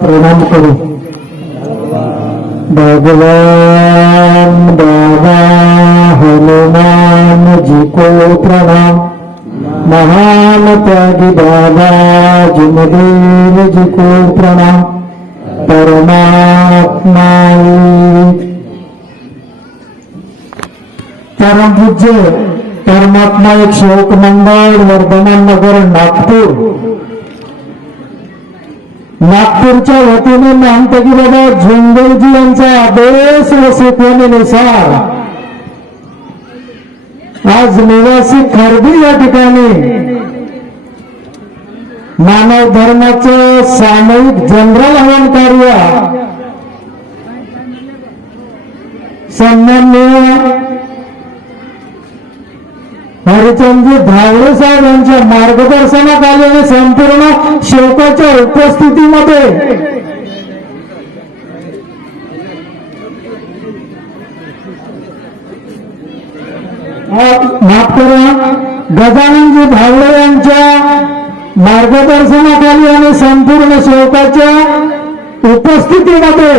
प्रणाम करू भगवान बाबा हनुमान जी को प्रणाम महान त्यागी बाबा जिमदेव जी को प्रणाम परमात्मा परम पूज्य परमात्मा एक शोक मंडळ वर्धमान नगर नागपूर नागपूरच्या वतीने मानतकी बाबा झुंबेजी यांचा आदेश व सूचनेनुसार आज निवासी खरबी या ठिकाणी. मानव धर्माचं सामूहिक जनरल हवन कार्य सन्मान्य हरिचंदजी धावडे साहेब यांच्या मार्गदर्शनात आलेले संपूर्ण शेवकाच्या उपस्थितीमध्ये माफ करा गजाननजी धावडे यांच्या मार्गदर्शनाखाली आणि संपूर्ण शेवकाच्या उपस्थितीमध्ये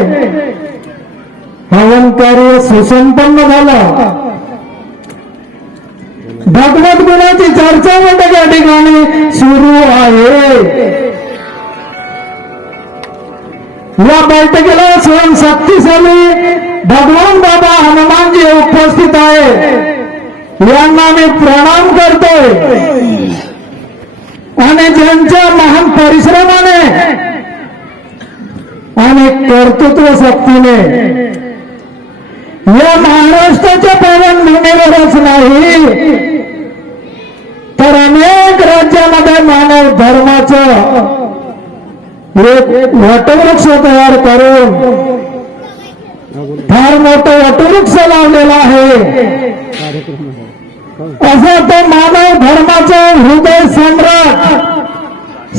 हवन कार्य सुसंपन्न झालं. भगवत गुणाची चर्चा म्हणजे या ठिकाणी सुरू आहे. या बैठकीला स्वयं शक्तिशाली भगवान बाबा हनुमानजी उपस्थित आहे. यांना मी प्रणाम करतोय. आणि ज्यांच्या महान परिश्रमाने आणि कर्तृत्व शक्तीने या महाराष्ट्राच्या पावनभूमीवरच नाही राज्यामध्ये मानव धर्माचं एक वटवृक्ष तयार करून फार मोठं वटवृक्ष लावलेलं आहे. असं ते मानव धर्माचं हृदय सम्राट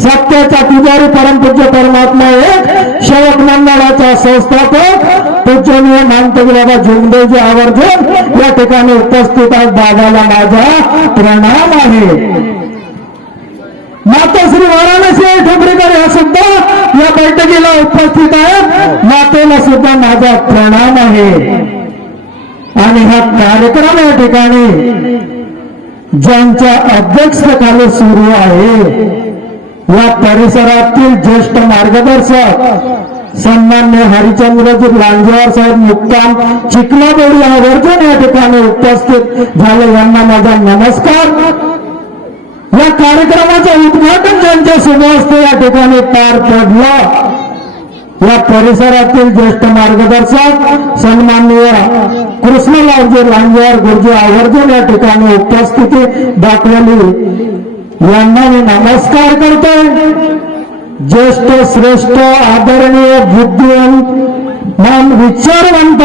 सत्याचा पुजारी परमपूज्य परमात्मा एक शेवट मंडळाचा संस्थापक पूजनीय मानतगुराबा झुंबेजी आवर्जून या ठिकाणी उपस्थित आहेत. बाबाला माझा प्रणाम आहे. माता श्री वाराणसी ठोकरेकर ह्या सुद्धा या बैठकीला उपस्थित आहेत. मातेला सुद्धा माझा प्रणाम आहे. आणि हा कार्यक्रम या ठिकाणी ज्यांच्या अध्यक्षतेखाली सुरू आहे या परिसरातील ज्येष्ठ मार्गदर्शक सन्मान्य हरिचंद्रजी लांजेवार साहेब मुक्काम चिखलाबोडी आवर्जून या ठिकाणी उपस्थित झाले. यांना माझा नमस्कार. या कार्यक्रमाचं उद्घाटन ज्यांच्या शुभ असते या ठिकाणी पार पडलं. या परिसरातील ज्येष्ठ मार्गदर्शक सन्माननीय कृष्णलालजी लांजेवार गुरुजी आवर्जून या ठिकाणी उपस्थिती दाखवली. यांना मी नमस्कार करतोय. ज्येष्ठ श्रेष्ठ आदरणीय बुद्धिवंत मन विचारवंत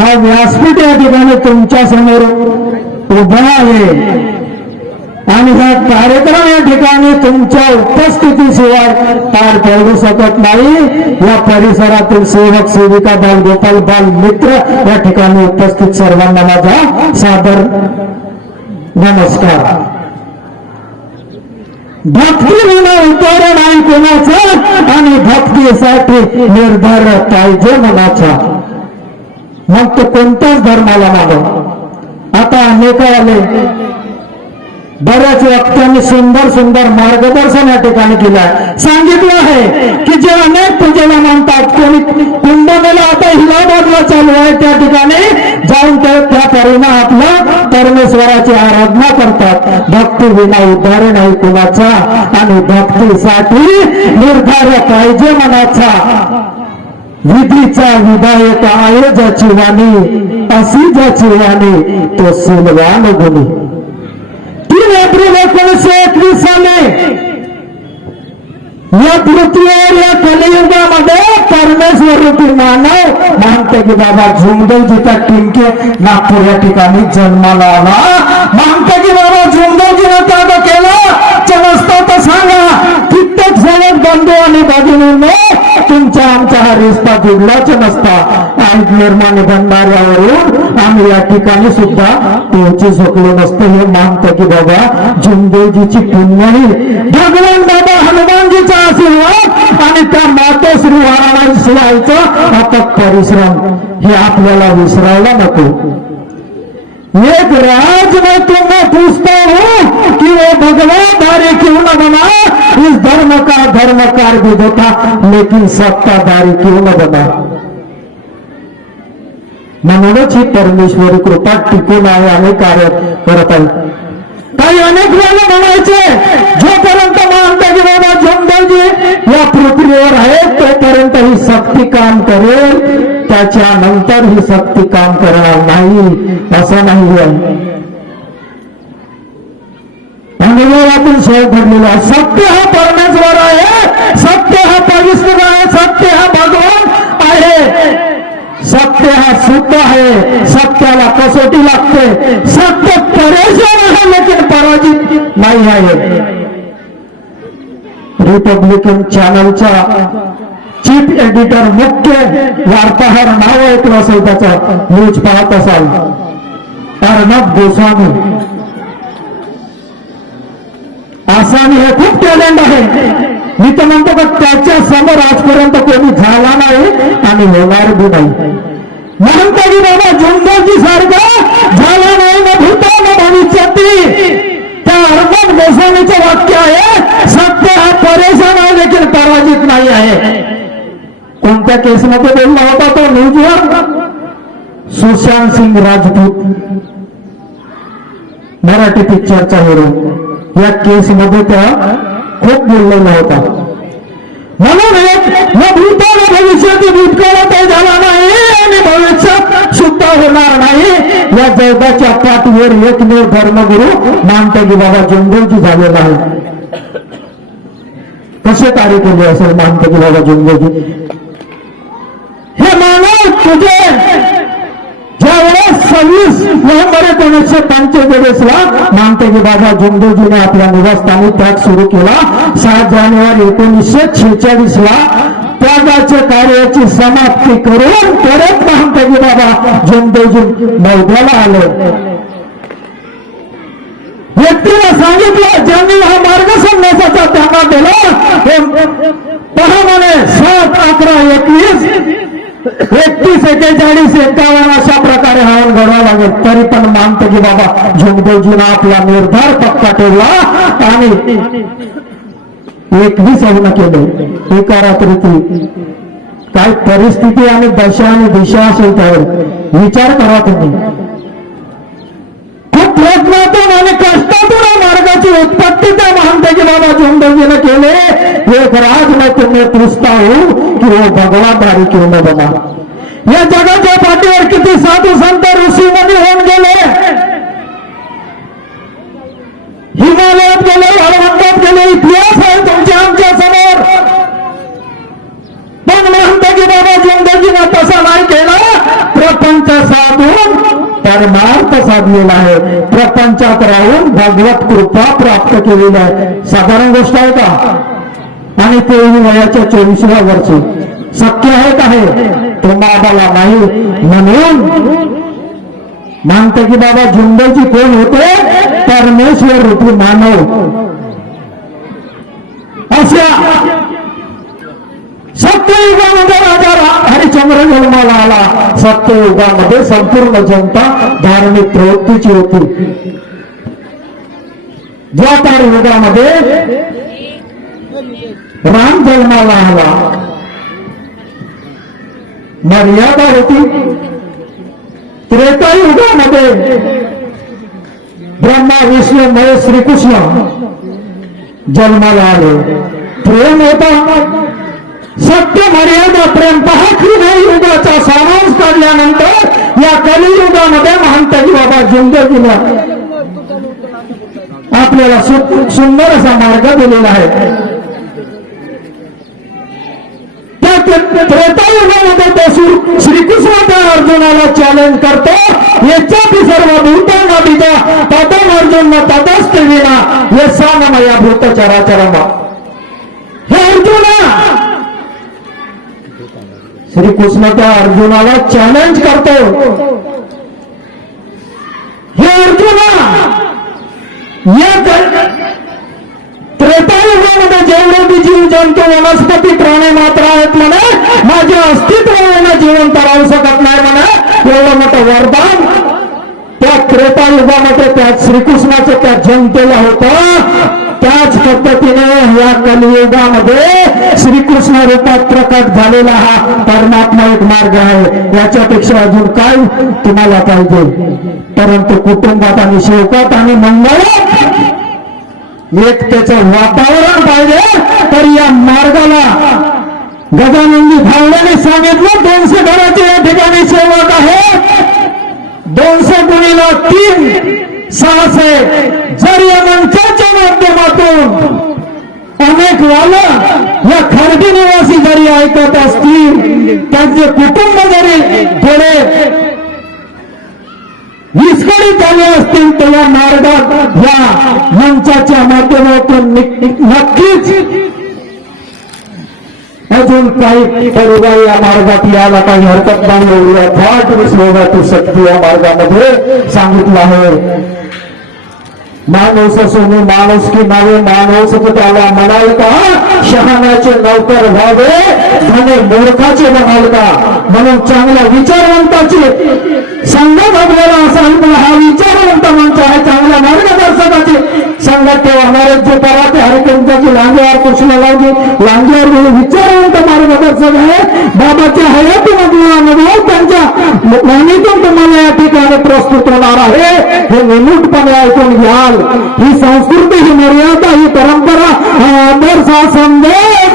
हा व्यासपीठ या ठिकाणी तुमच्यासमोर उभा आहे. आणि हा कार्यक्रम या ठिकाणी तुमच्या उपस्थितीशिवाय पार पडू शकत नाही. या परिसरातील सेवक सेविका बाल गोपाल बाल मित्र या ठिकाणी उपस्थित सर्वांना माझा सादर नमस्कार. भक्ती विना उतार नाही कोणाचा? आणि भक्तीसाठी निर्धार पाहिजे मनाचा. मग तो कोणत्याच धर्माला मागव. आता अनेक आले. बऱ्याच व्यक्त्यांनी सुंदर सुंदर मार्गदर्शन या ठिकाणी केलं आहे सांगितलं आहे की जे अनेक पूजेला मानतात कोणी कुंभमेला आता हिलाबादला चालू आहे त्या ठिकाणी जाऊन ते त्या परीने आपलं परमेश्वराची आराधना करतात. भक्ती विना उद्धार नाही कुणाचा आणि भक्तीसाठी निर्धार पाहिजे मनाचा. विधीचा विधायक आयोजाची वाणी अशी ज्याची वाणी तो सुलवान गुणी. तीन एप्रिल एकोणीसशे एकवीस साली या पृथ्वीवर या कलियुगामध्ये परमेश्वर रूपी मानव मानते की बाबा झुंबलजीचा टिंके नागपूर या ठिकाणी जन्माला आला मानते की बाबा झुंबलजीनं त्याग केलं चमस्ता तर सांगा कित्येक सेवक बंधू आणि भगिनींनो तुमच्या आमच्या हा रिश्ता जुडलाच नसता पाईप निर्माण भंडाऱ्यावरून आम्ही या ठिकाणी सुद्धा पोहोचू शकलो नसतो हे मानतं की बाबा जिंदेजीची पुण्याही भगवान बाबा हनुमानजीचा आशीर्वाद आणि त्या मातोश्री श्रीवाराणाच व्हायचं अथक परिश्रम हे आपल्याला विसरायला नको. एक राज मैं तुम्हें पूछता हूँ हो कि वो भगवान धारी क्यों न बना. इस धर्म का धर्मकार भी देखा लेकिन सत्ताधारी क्यों न बना? म्हणूनच ही परमेश्वरी कृपा टिकून आहे आणि कार्य करत आहे. काही अनेक वेळा म्हणायचे जोपर्यंत मानते बाबा जमदाजी या पृथ्वीवर आहेत तोपर्यंत ही सक्ती काम करेल. त्याच्यानंतर ही सक्ती काम करणार नाही असं नाही आहे अनुभवातून शेव पडलेला आहे. सत्य हा परमेश्वर आहे सत्य हा पवित्र आहे सत्य हा भगवान आहे सत्य आहे. सत्याला कसोटी लागते. सत्य परेशान आहे लेकिन पराजित नाही आहे. रिपब्लिकन चॅनलच्या चीफ एडिटर मुख्य वार्ताहर नाव ऐकलं असेल त्याचं. न्यूज पाहत असाल. अर्णब गोस्वामी. आसामी हे खूप टॅलेंट आहे. मी तर म्हणतो का त्याच्यासमोर आजपर्यंत कोणी झाला नाही आणि होणार बी नाही. म्हणून तरी बाबा जुंदोजी सारखं झाला नाही ना भूता ना भविष्याती त्या अर्जुन गोस्वामीचं वाक्य आहे सत्य हा परेशान आहे देखील पराजित नाही आहे. कोणत्या केसमध्ये बोलला होता तो न्यूजवर? सुशांत सिंग राजपूत. मराठी पिक्चरचा हिरो. या केसमध्ये त्या खूप बोललेला होता. म्हणून एक न भूताला भविष्यात भूतकाळात झाला नाही. आणि भविष्यात सुद्धा होणार नाही. या जगाच्या पाठीवर एकमेव धर्मगुरु मानटगी बाबा जोंगोजी झालेला आहे कसे कार्य केले असेल मानटगी बाबा जोंगोजी हे मानव तुझे सव्वीस नोव्हेंबर एकोणीसशे पंचेचाळीस ला मानते बाबा जुंगोजीने आपल्या निवासस्थानी त्याग सुरू केला. सात जानेवारी एकोणीसशे छेचाळीस ला त्यागाच्या कार्याची समाप्ती करून परत मानते बाबा जुंगोजी नौद्याला आले. व्यक्तीला सांगितलं ज्यांनी हा मार्ग संन्यासाचा त्यागा दिला हे पहा म्हणे सात अकरा एकवीस एकतीस एकेचाळीस एकावन्न अशा प्रकारे हवन घडावं लागेल. तरी पण मानतो की बाबा झुमदेवजीनं आपला निर्धार पक्का ठेवला आणि एकवीस हवन केले. एका रात्रीची काय परिस्थिती आणि दशा आणि दिशा असेल त्यावर विचार करा तुम्ही. या मार्गाची उत्पत्ती त्या मानते बाबा झुमदेवजीनं केले एक राज मैं तुम्हें पूछता हूँ की वो भगवानदारी क्यों न बना? या जगाच्या पाठीवर किती साधू संत ऋषी मुनी होऊन गेले हिमालयात गेले हरवंतात गेले इतिहास आहे तुमच्या आमच्या समोर। पण म्हणते की बाबा जिंदगीनं तसा नाही केला प्रपंच परमार्थ साधलेला आहे. प्रपंचात राहून भगवत कृपा प्राप्त केलेली आहे. साधारण गोष्ट आहे का? आणि तेही वयाच्या चोवीसव्या वर्षी. शक्य आहे का हे? तुम्हाला नाही. म्हणून मानते की बाबा जुंबईची कोण होते? परमेश्वर रूपी मानव. अशा सत्ययुगामध्ये राजा सत्ययुगामध्ये संपूर्ण जनता धार्मिक प्रवृत्तीची होती द्वापार युगामध्ये राम जन्माला आला, मर्यादा होती. त्रेतायुगामध्ये ब्रह्मा, विष्णू, महेश, श्रीकृष्ण जन्माला आले. प्रेम होता. सत्य मर्यादा प्रेम पहा नाही युगाचा सारांश काढल्यानंतर या कलियुगामध्ये म्हणता बाबा बाबा दिला आपल्याला सुंदर असा मार्ग दिलेला आहे. त्या त्रेतायुगामध्ये बसून श्री- श्रीकृष्ण त्या अर्जुनाला चॅलेंज करतो. याच्यात सर्व भूतांना बिजा तदम अर्जुन तदस्त विना हे सानमया भूत चराचरमा श्रीकृष्ण त्या अर्जुनाला चॅलेंज करतो. हे अर्जुना त्रेतायुगामध्ये जेवढे बी जीव जंतू वनस्पती प्राणी मात्र आहेत म्हणे, माझे अस्तित्व यांना जीवन राहू शकत नाही म्हणे. एवढं मोठं वरदान त्या त्रेतायुगामध्ये त्या श्रीकृष्णाचं त्या जनतेला होतं. त्याच पद्धतीने या कलियुगामध्ये श्रीकृष्ण रूपात प्रकट झालेला हा परमात्मा एक मार्ग आहे. याच्यापेक्षा अजून काय तुम्हाला पाहिजे? परंतु कुटुंबात आणि शेवकात आणि मंगळात एक त्याचं वातावरण पाहिजे. तर या मार्गाला गजानंदी भावड्याने सांगितलं दोनशे घराचे या ठिकाणी सेवक आहे दोनशे गुणीला तीन सहाशे जर या मंचाच्या माध्यमातून एक वाला या खरडी निवासी जरी ऐकत असतील त्यांचे कुटुंब जरी थोडे विस्कळीत झाले असतील तर या मार्गात या मंचाच्या माध्यमातून नक्कीच अजून काही पडूगा या मार्गात यायला काही हरकत नाही. एवढ्या थाट विश्वगा शक्ती या मार्गामध्ये सांगितलं आहे. माणूस असून माणूस की नावे माणूस त्याला म्हणाल का शहाण्याचे नौकर व्हावे धने मूर्खाचे म्हणाल का म्हणून चांगल्या विचारवंताचे संघात आपल्याला असा पण हा विचारवंत मंच आहे चांगल्या मार्गदर्शकाचे संघात ते ठेवणारे जे पराते आहे त्यांच्याची लांगेवार कृष्ण लावली लांगेवार म्हणून विचारवंत मार्गदर्शक आहे. बाबाच्या हयातीमधला अनुभव त्यांच्या वाणीतून तुम्हाला या ठिकाणी प्रस्तुत होणार आहे. हे निमूटपणे ऐकून घ्याल. ही संस्कृती ही मर्यादा ही परंपरा हा आदर्श हा संदेश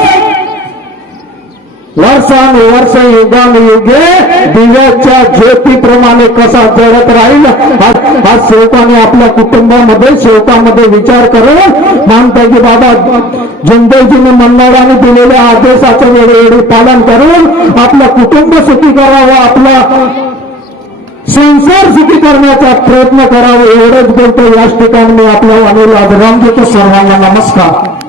वर्षानुवर्ष युगानुयुगे दिव्याच्या ज्योतीप्रमाणे कसा जळत राहील आज आज शेवकाने आपल्या कुटुंबामध्ये शेवकामध्ये विचार करून मानताय की बाबा जिंदजीने मंडळाने दिलेल्या आदेशाचं वेळोवेळी पालन करून आपलं कुटुंब सुखी करावं आपला संसार सुखी करण्याचा प्रयत्न करावा एवढंच बोलतो याच ठिकाणी मी आपल्या वाणीला अभिराम सर्वांना नमस्कार.